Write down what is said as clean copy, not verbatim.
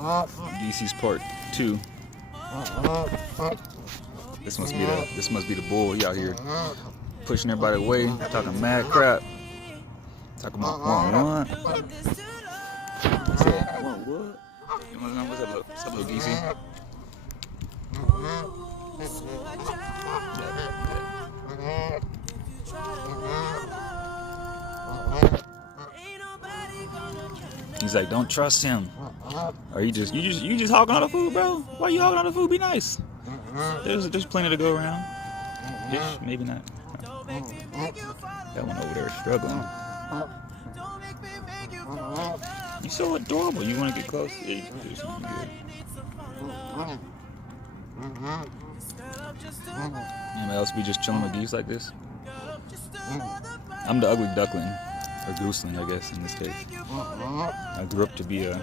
Gooses Part 2. This must be the bull. He out here pushing everybody away, talking mad crap. Talking about what? He said, what? What's up, little Goosey? He's like, don't trust him. Or you just hogging all the food, bro? Why you hogging all the food? Be nice. There's plenty to go around. Ish, maybe not. That one over there struggling. You're so adorable. You want to get close? Yeah, you can do something good. Anybody else be just chilling with geese like this? I'm the ugly duckling. Or gooseling, I guess, in this case. I grew up to be a